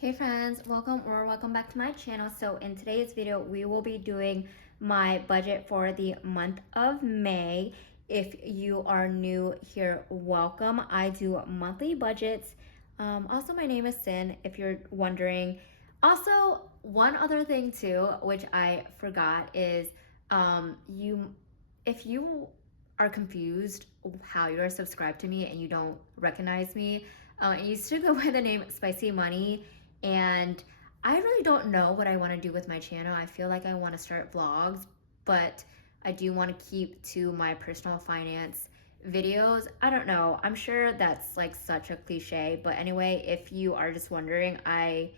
Hey friends, welcome back to my channel. So in today's video, we will be doing my budget for the month of May. If you are new here, welcome. I do monthly budgets. Also, my name is Sin, if you're wondering. Also, one other thing too, which I forgot is if you are confused how you're subscribed to me and you don't recognize me, I used to go by the name Spicy Money, and I really don't know what I want to do with my channel. I feel like I want to start vlogs, but I do want to keep to my personal finance videos. I don't know. I'm sure that's like such a cliche, but anyway, if you are just wondering, I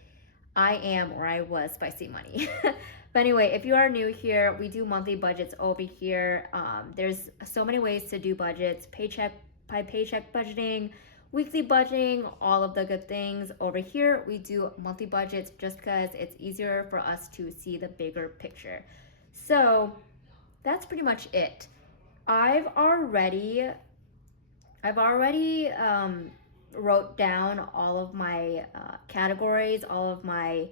am, or I was, Spicy Money. But anyway, if you are new here, we do monthly budgets over here. There's so many ways to do budgets: paycheck by paycheck budgeting, weekly budgeting, all of the good things. Over here, we do monthly budgets just because it's easier for us to see the bigger picture. So that's pretty much it. I've already I've already wrote down all of my categories, all of my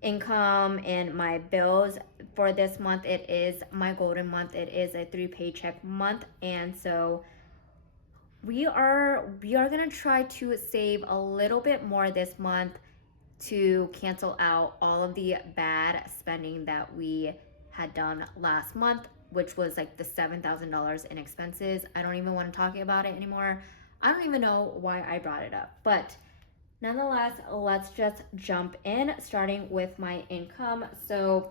income and my bills for this month. It is my golden month. It is a 3 paycheck month, and so we are gonna try to save a little bit more this month to cancel out all of the bad spending that we had done last month, which was like the $7,000 in expenses. I don't even want to talk about it anymore. I don't even know why I brought it up, but nonetheless, let's just jump in, starting with my income. So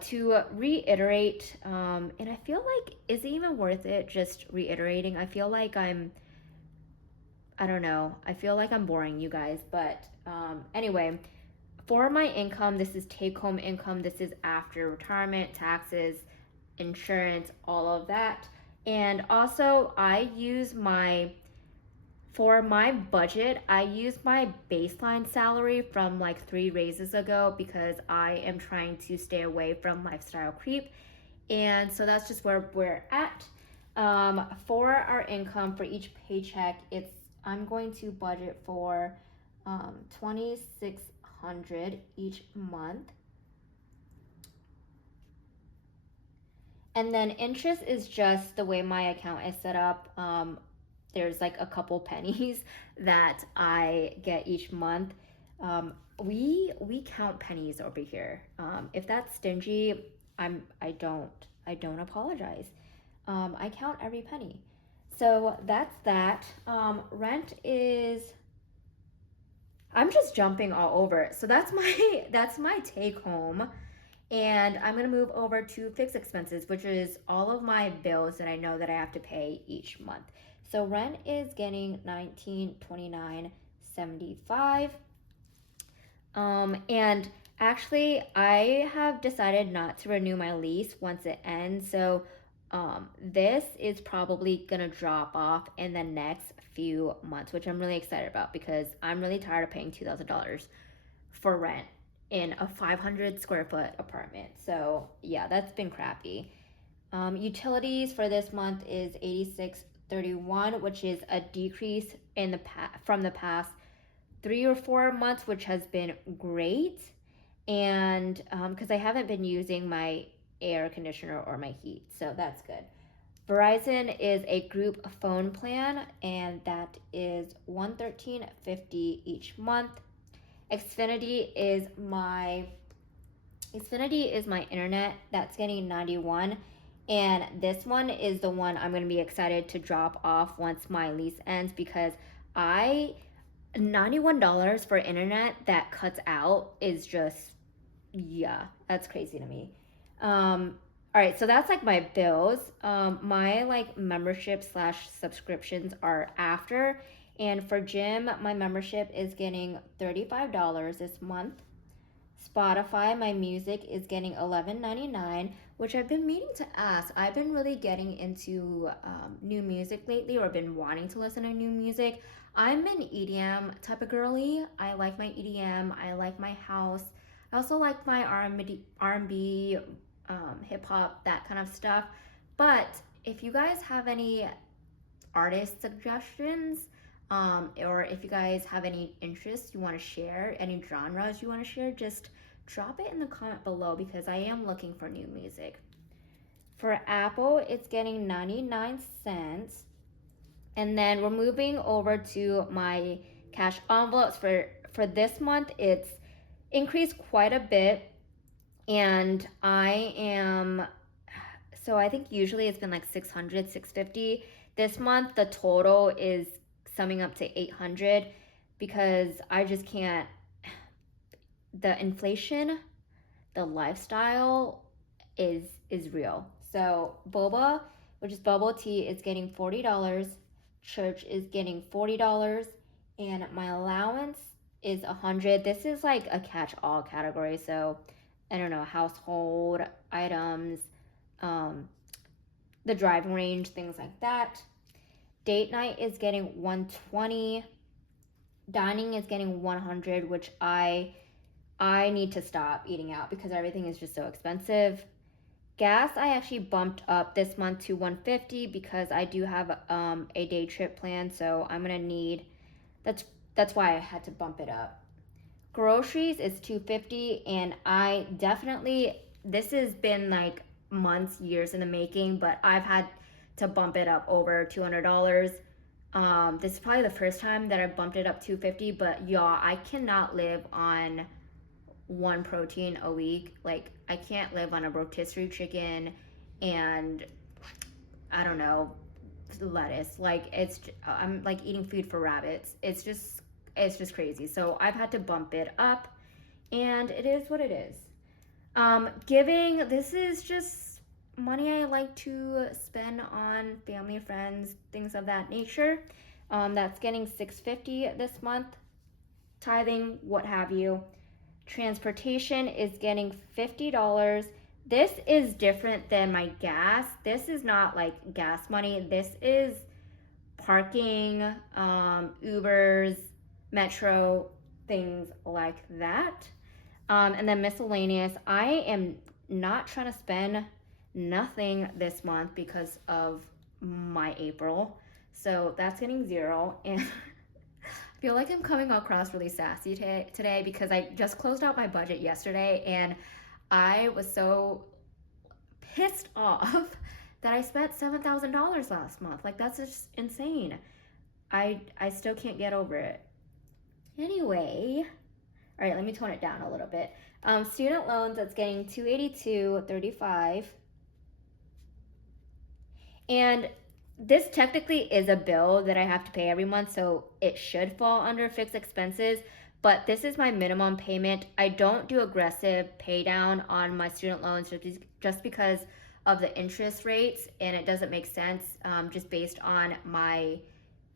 to reiterate, and I feel like, is it even worth it just reiterating? I feel like I don't know, I feel like I'm boring you guys, but anyway, for my income, this is take home income. This is after retirement, taxes, insurance, all of that. And also, for my budget, I use my baseline salary from like 3 raises ago because I am trying to stay away from lifestyle creep. And so that's just where we're at. For our income for each paycheck, I'm going to budget for 2,600 each month. And then interest is just the way my account is set up. There's like a couple pennies that I get each month. We count pennies over here. If that's stingy, I don't apologize. I count every penny. So that's that. Rent is, I'm just jumping all over it. So that's my that's my take home. And I'm gonna move over to fixed expenses, which is all of my bills that I know that I have to pay each month. So rent is getting $19.2975. And actually, I have decided not to renew my lease once it ends. So this is probably gonna drop off in the next few months, which I'm really excited about because I'm really tired of paying $2,000 for rent in a 500 square foot apartment. So yeah, that's been crappy. Utilities for this month is 86.31, which is a decrease from the past 3 or 4 months, which has been great. And because I haven't been using my air conditioner or my heat, so that's good. Verizon is a group phone plan, and that is $113.50 each month. Xfinity is my internet. That's getting 91, and this one is the one I'm going to be excited to drop off once my lease ends because $91 for internet that cuts out is just, yeah, that's crazy to me. All right, so that's like my bills. My like membership slash subscriptions are after. And for gym, my membership is getting $35 this month. Spotify, my music is getting $11.99, which I've been meaning to ask. I've been really getting into new music lately, or been wanting to listen to new music. I'm an EDM type of girly. I like my EDM. I like my house. I also like my R&B, hip hop, that kind of stuff. But if you guys have any artist suggestions, Or if you guys have any interests you want to share, any genres you want to share, just drop it in the comment below because I am looking for new music. For Apple, it's getting 99 cents. And then we're moving over to my cash envelopes for this month. It's increased quite a bit, and I think usually it's been like 600, 650. This month the total is summing up to 800 because I just can't, the inflation, the lifestyle is real. So boba, which is bubble tea, is getting $40. Church is getting $40, and my allowance is 100. This is like a catch-all category. So I don't know, household items, the driving range, things like that. Date night is getting 120. Dining is getting 100, which I need to stop eating out because everything is just so expensive. Gas I actually bumped up this month to 150 because I do have a day trip plan, so I'm gonna need, that's why I had to bump it up. Groceries is 250, and I definitely, this has been like months, years in the making, but I've had to bump it up over $200. This is probably the first time that I bumped it up 250, but y'all, I cannot live on one protein a week. Like, I can't live on a rotisserie chicken and I don't know, lettuce. Like, I'm like eating food for rabbits. It's just crazy. So I've had to bump it up, and it is what it is. Giving, this is just money I like to spend on family, friends, things of that nature. That's getting $650 this month. Tithing, what have you. Transportation is getting $50. This is different than my gas. This is not like gas money. This is parking, Ubers, Metro, things like that. And then miscellaneous, I am not trying to spend nothing this month because of my April. So that's getting 0. And I feel like I'm coming across really sassy today because I just closed out my budget yesterday and I was so pissed off that I spent $7,000 last month. Like, that's just insane. I still can't get over it. Anyway, all right, let me tone it down a little bit. Student loans, that's getting $282.35. And this technically is a bill that I have to pay every month, so it should fall under fixed expenses, but this is my minimum payment. I don't do aggressive pay down on my student loans just because of the interest rates, and it doesn't make sense just based on my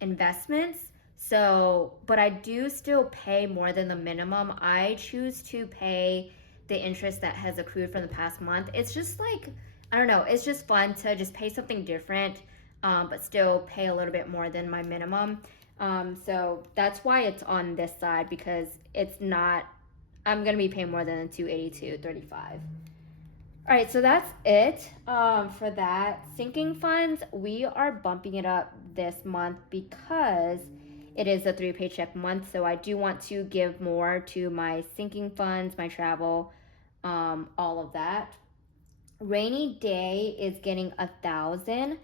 investments. So, but I do still pay more than the minimum. I choose to pay the interest that has accrued from the past month. It's just like, I don't know, it's just fun to just pay something different, but still pay a little bit more than my minimum. So that's why it's on this side, because it's not, I'm gonna be paying more than $282.35. All right, so that's it for that. Sinking funds, we are bumping it up this month because it is a 3 paycheck month. So I do want to give more to my sinking funds, my travel, all of that. Rainy day is getting 1,000.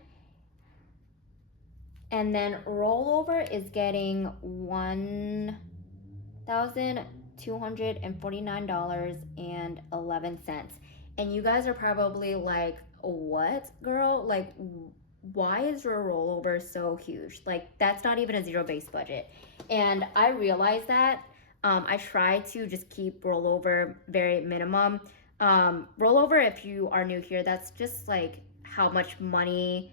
And then rollover is getting $1,249.11. And you guys are probably like, what, girl? Like, why is your rollover so huge? Like, that's not even a zero-based budget. And I realize that. I try to just keep rollover very minimum. Rollover, if you are new here, that's just like how much money,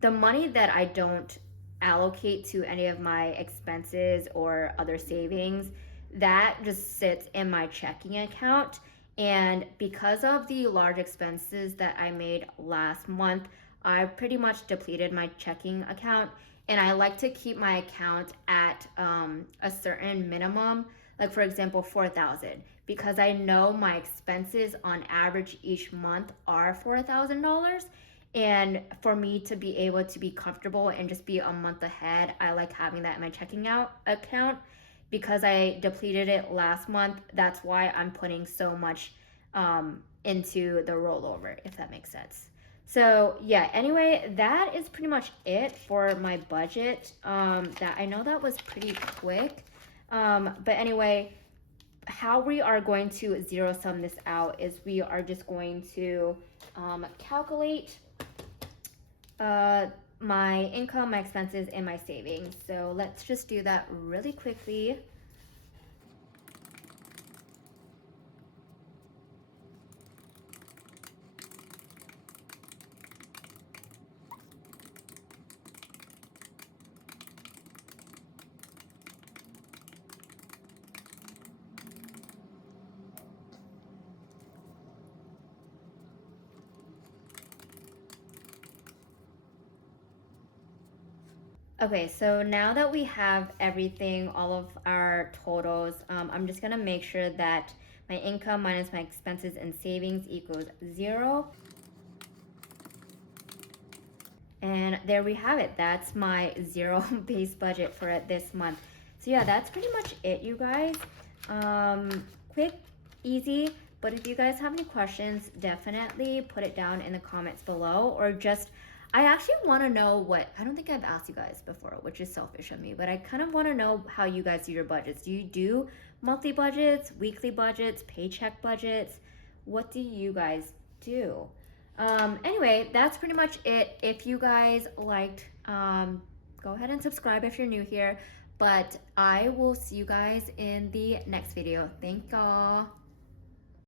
the money that I don't allocate to any of my expenses or other savings, that just sits in my checking account. And because of the large expenses that I made last month, I pretty much depleted my checking account. And I like to keep my account at a certain minimum, like for example, 4,000, because I know my expenses on average each month are $4,000. And for me to be able to be comfortable and just be a month ahead, I like having that in my checking out account because I depleted it last month. That's why I'm putting so much into the rollover, if that makes sense. So yeah, anyway, that is pretty much it for my budget. That I know that was pretty quick. But anyway, how we are going to zero sum this out is we are just going to calculate my income, my expenses, and my savings. So let's just do that really quickly. Okay, so now that we have everything, all of our totals, I'm just gonna make sure that my income minus my expenses and savings equals 0. And there we have it. That's my zero base budget for this month. So yeah, that's pretty much it, you guys. Quick, easy, but if you guys have any questions, definitely put it down in the comments below, or just, I actually want to know what, I don't think I've asked you guys before, which is selfish of me, but I kind of want to know how you guys do your budgets. Do you do monthly budgets, weekly budgets, paycheck budgets? What do you guys do? Anyway, that's pretty much it. If you guys liked, go ahead and subscribe if you're new here. But I will see you guys in the next video. Thank y'all.